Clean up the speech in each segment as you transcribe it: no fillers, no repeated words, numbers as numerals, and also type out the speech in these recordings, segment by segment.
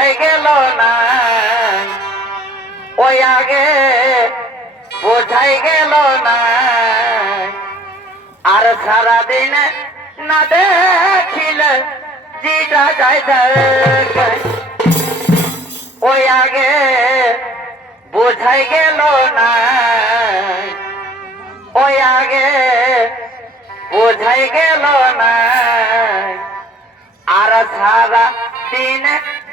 বোঝাই গেল না, ওই আগে বোঝাই গেল না, আর সারাদিন না দেখিলে জিটা যায় যায়, ওই আগে বোঝাই গেল না, ওই আগে বোঝাই গেল না, আর সারা দিন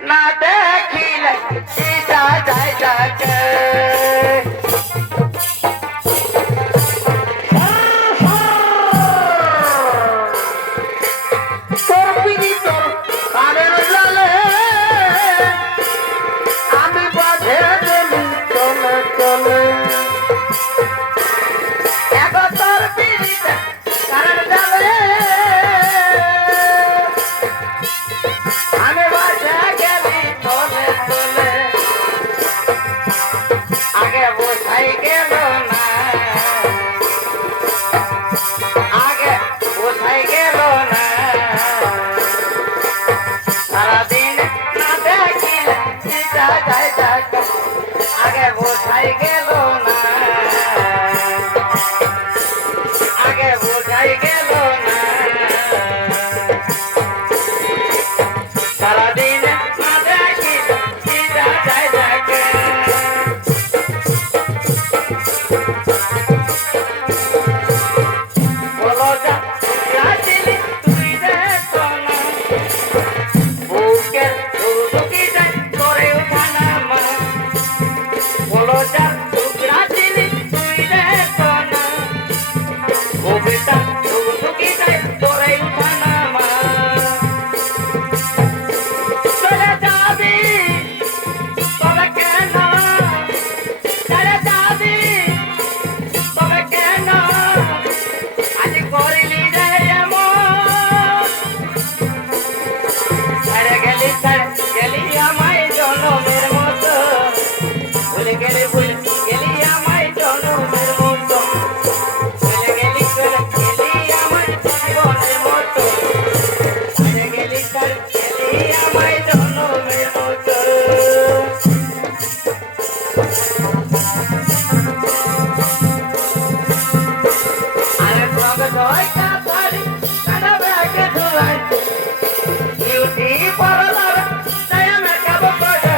না দেখিলে জিটা যায় যায়। আগে বোঝাই গেল না, আগে বোঝাই গেল না, সারাদিন না দেখি সিধা যায় যাকে। বলো যা রাজিলি তুই দেখো না, বুকের ধুকি যায় করে উঠানা মা। বলো যা রাজিলি তুই দেখো না, বুকেটা ধুকি যায় করে উঠানা মা। চলে যাবি তবে কেন, চলে যাবি তবে কেন, আজ করিলি রে এমন, ছেড়ে গেলি আমায় জনমের মতো, ভুলে গেলি আমায় জনমের মতো, ভুলে গেলি আমায় জীবনের মতো, ছেড়ে গেলি আমায় জনমের মতো। আরে সঙ্গে নয় কাতারি কানা ব্যাগে ধুলাই, বিউটি পার্লার তাই আমি কাবো করে,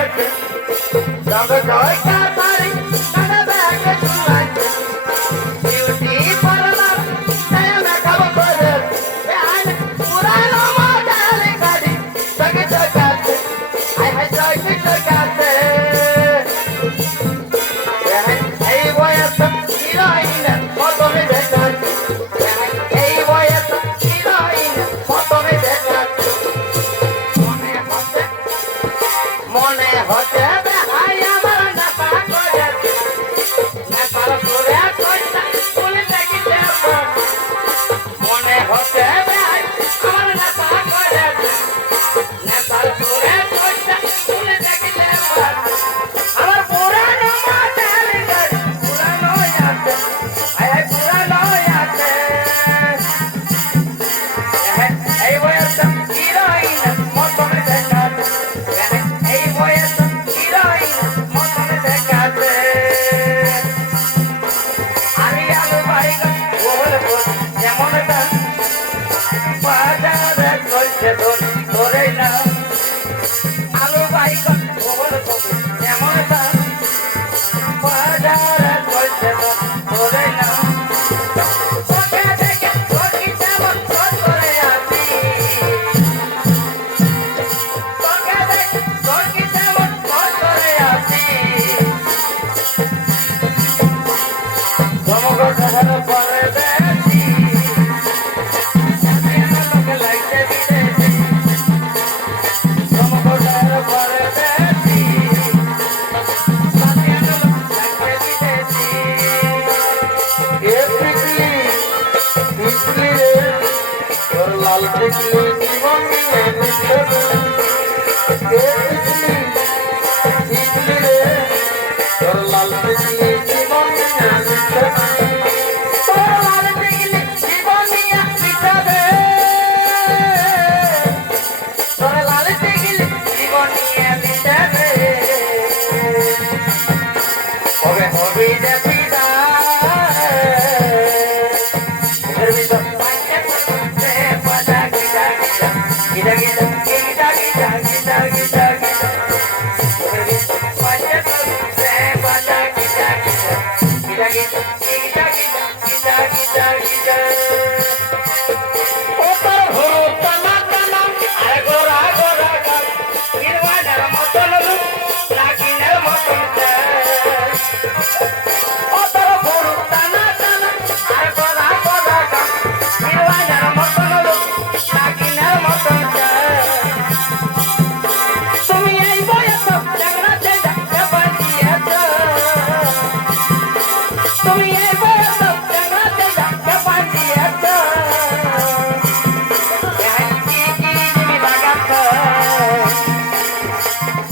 সঙ্গে নয় কাতারি কানা ব্যাগে ধুলাই, বিউটি পার্লার তাই আমি কাবো করে, আরে পুরানো মডেল গাড়ি সঙ্গে চকাতে, আই হাই চকে চকাতে, এই বয়স হিরোইন মতনে দেখাতে, এই বয়স হিরোইন মতনে দেখাতে, মনে হচ্ছে ভাই আমার নেপা করে, নেপাল করে কইতা বলে দেখিতে, মনে হচ্ছে ভাই আমার নেপা করে, নেপাল করে কইতা বলে দেখিতে, আমার পুরানো মডেল গাড়ি পুরানো আছে, আয় পুরানো আছে, এই বয়স হিরোইন মতনে দেখাতে, এই বয়স হিরোইন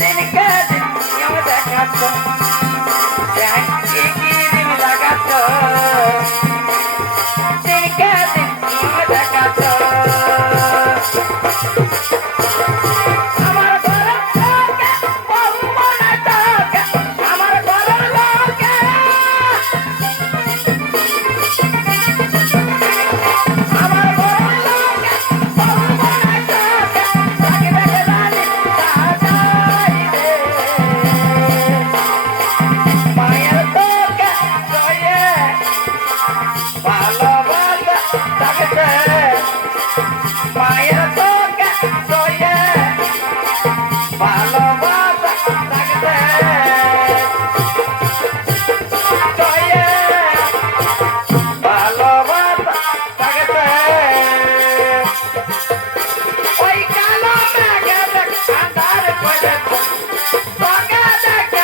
দিনকে দিন নিয়ম দেখাচ্ছ ক্রিম লাগাচ্ছ দিনকে দিন নিয়ম দেখাচ্ছ আমার ঘরের লোকে বহু মনে তোকে আমার ঘরের লোকে আমার ঘরের লোকে বহু মনে তোকে তাকে দেখে রানী সাজাইবে মায়ের তোকে জয়ে ভালোবাসা থাকতে মায়ের তোকে জয়ে ভালোবাসা থাকতে জয়ে ভালোবাসা থাকতে ওই কালো মেঘে দেখ আন্ধার করে তোকে দেখে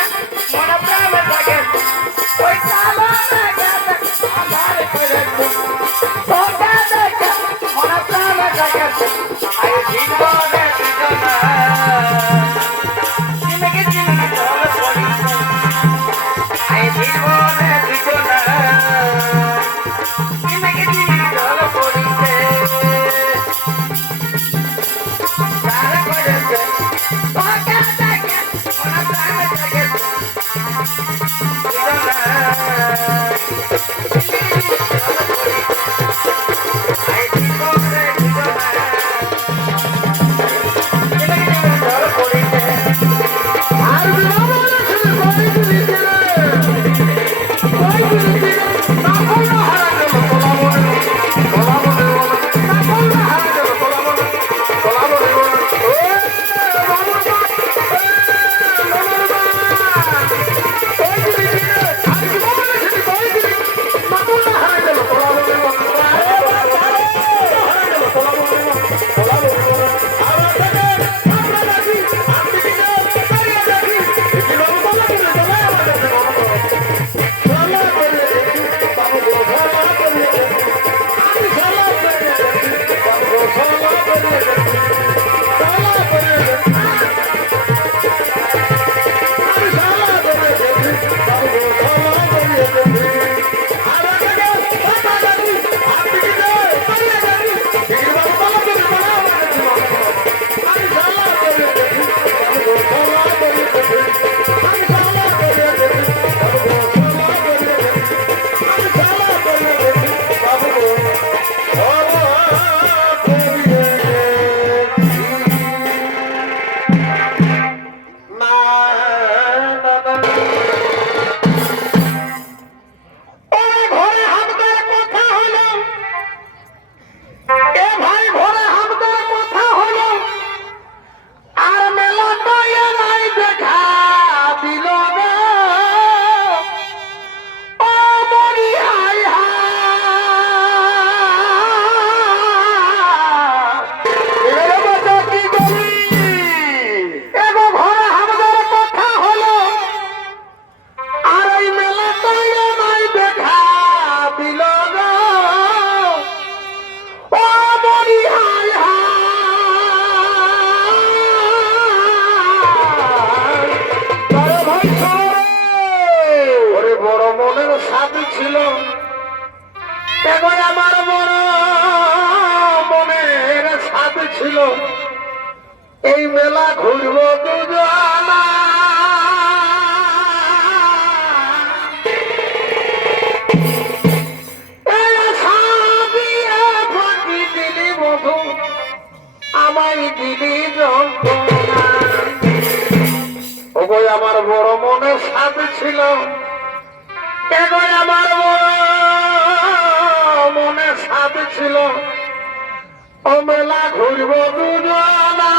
মনে প্রেমে থাকে ওই কালো মেঘে দেখ আন্ধার করে তোকে দেখে মনে প্রেমে থাকে আই জীবনে দুজনা জিন্দগি জিন্দগি জল পড়িছে আই জীবনে দুজনা জিন্দগি জিন্দগি জল পড়িছে তারা করেছে তোকে দেখে মনে প্রেমে থাকে দুজনা আই জীবনে দুজনা ছিল এবার আমার বড় মনের সাথ ছিল এই মেলা ঘুরব দুজনা দিলি বধু আমায় দিলি যন্ত্রণা ওগো আমার বড় মনের সাথ ছিল এবার আমার মনে সাথ ছিল ও মেলা ঘুরব দুজনা